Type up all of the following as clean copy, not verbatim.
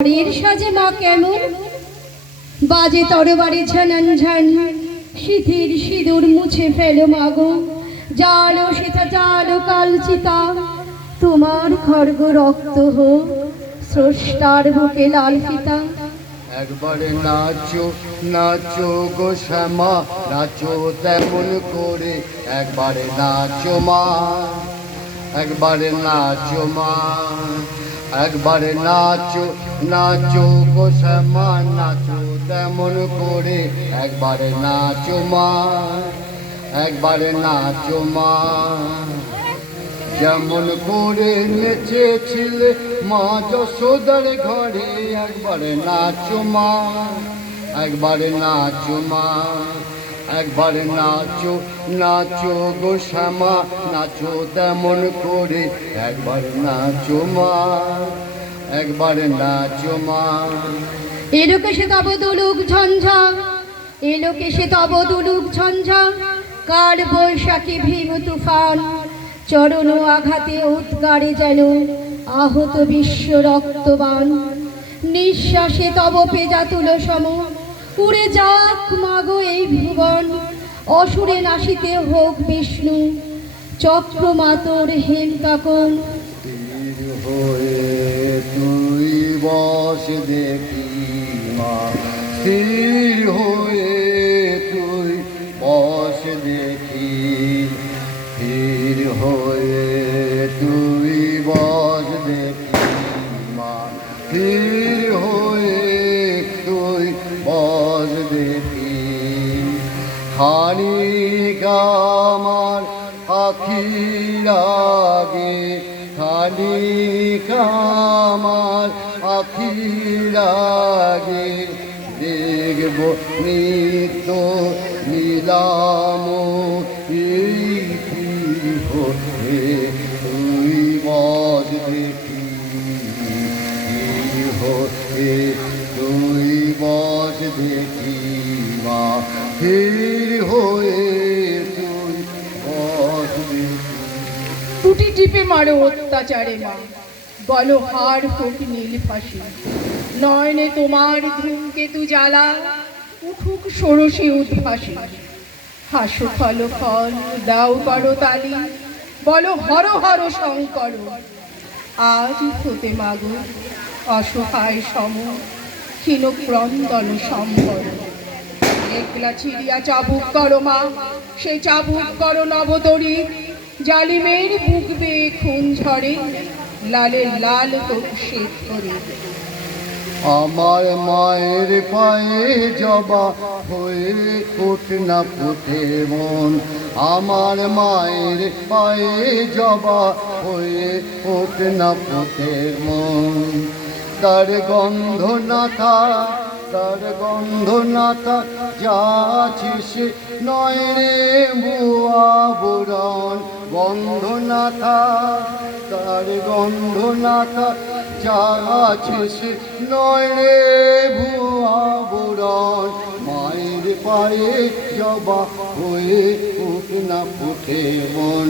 পরের সাজে মা কেমন বাজে তরবারি ঝানান ঝান সিথির সিঁদুর মুছে ফেলো মাগো জালো সেটা জালো কালচিতা তোমার খর্গ রক্ত হোক স্রষ্টার বুকে লাল ফিতা। একবারে নাচো নাচো গো শ্যামা নাচো তেমন করে একবারে নাচো মা একবারে নাচো মা একবারে নাচো নাচো গো শ্যামা নাচো তেমন করে একবারে নাচো মা একবারে নাচো মা। যেমন করে নেচেছিলে মা যশোদার ঘরে একবারে নাচো মা একবারে নাচো মা একবারে নাচো নাচো গো শ্যামা নাচো তেমন করে একবারে নাচো মা একবারে নাচো মা। এলোকে সে তব দুলুক ঝঞ্ঝা এলোকে সে তব দুলুক ঝঞ্ঝা কার বৈশাখী ভীম তুফান চরণ আঘাতে উদ্গারে যেন আহত বিশ্ব রক্তবান নিঃশ্বাসে তব পেজা তুলো সম উড়ে যাক মাগো এই ভুবন অসুরে নাসিতে হোক বিষ্ণু চক্রমাতর হেম কাকন। হয়ে তুই বস দেখি মা স্থির হয়ে তুই বস দেখি স্থির হয়ে তুই বস দেখি মা স্থির হয়ে তুই বস দেখি। খানিক আমার আখির আগে খানিক আমার আখির আগে দেখব নিত্য নীলাম হয়ে তুই বস দেখি হয়ে তুই বস দেখি মা স্থির হয়ে তুই বস দেখি। টুটি টিপে মারো অত্যাচারে মা বলো হার হোক নীল ফাঁসি নয়নে তোমার ধূমকেতু জ্বালা উঠুক ষোড়শী উদ্ভাসী হাসো ফল ফল দাও করো তালি বলো হর হর শঙ্কর আজ হতে মাগো অসহায় সম ক্ষীণ ক্রন্দন সম্বর একলা ছিড়িয়া চাবুক করো মা সে চাবুক করো নবতরী জালিমের বুক বেয়ে খুন ঝরে লালের লাল তোপ শেখ করে। আমার মায়ের পায়ে জবা হয়ে ওঠ না ফুটে মন আমার মায়ের পায়ে জবা হয়ে ওঠ না ফুটে মন তার গন্ধ না থাক তার গন্ধ না থাক যাচ্ছিস নয় রে বুয়া বুড়ন গন্ধ না থাক তার গন্ধ না থাক যাচ্ছিস নয় রে ভুয়া বুড়ন মায়ের পায়ে জবা হয়ে উঠ না ফুটে মন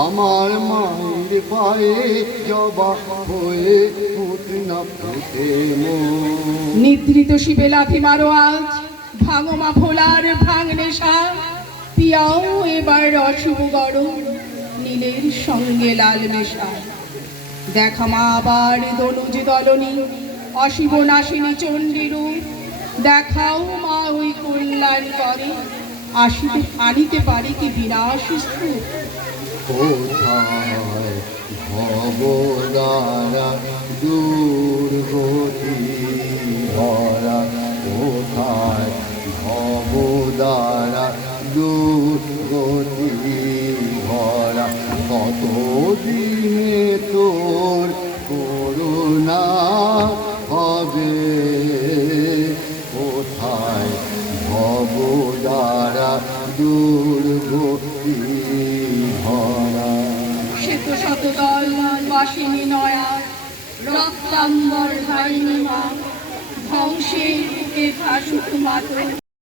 আমার মায়ের পায়ে জবা হয়ে উঠ না ফুটে মন। নিদ্রিত শিবে লাথি মারো আজ ভাঙো মা ভোলার ভাঙনে সাজ পিয়াও এবার অশুভ গরম নীলের সঙ্গে লাল মেশা দেখা মা আবার দনুজ দলনী অশিব নাসিনী চণ্ডীরূপ দেখাও মা ওই কল্যাণ করে আসিতে আনিতে পারে কি বিনাশ স্তূপ। কোথায় ভবদ্বারা দুর্গতি ভরা কোথায় ভবদ্বারা দুর্গতি ভরা কতদিনে তোর করুণা হবে কোথায় ভবদ্বারা দুর্গতি ভরা। সে তো শতদল বাসিনী নয়া রক্তাম্বর ধারিণী মা ধ্বংসের বুকে ভাসুক মাতো